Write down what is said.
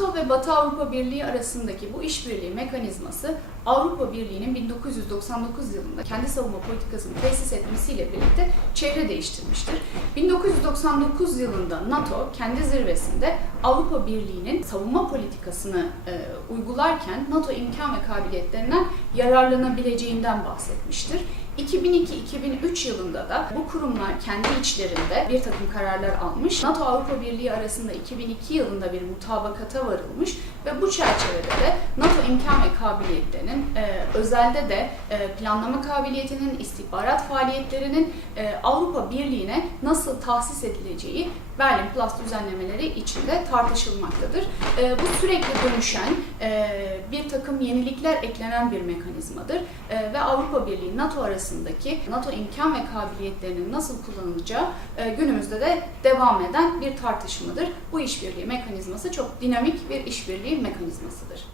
NATO ve Batı Avrupa Birliği arasındaki bu işbirliği mekanizması Avrupa Birliği'nin 1999 yılında kendi savunma politikasını tesis etmesiyle birlikte çevre değiştirmiştir. 1999 yılında NATO kendi zirvesinde Avrupa Birliği'nin savunma politikasını e, uygularken NATO imkan ve kabiliyetlerinden yararlanabileceğinden bahsetmiştir. 2002-2003 yılında da bu kurumlar kendi içlerinde bir takım kararlar almış. NATO Avrupa Birliği arasında 2002 yılında bir mutabakata varılmış ve bu çerçevede de NATO imkan ve kabiliyetlerinin e, özelde de e, planlama kabiliyetinin, istihbarat faaliyetlerinin e, Avrupa Birliği'ne nasıl tahsis edileceği Berlin Plus düzenlemeleri içinde tartışılmaktadır. E, bu sürekli dönüşen e, bir takım yenilikler eklenen bir mekanizmadır E, ve Avrupa Birliği NATO arasındaki NATO imkan ve kabiliyetlerinin nasıl kullanılacağı e, günümüzde de devam eden bir tartışmadır. Bu işbirliği mekanizması çok dinamik bir işbirliği mekanizmasıdır.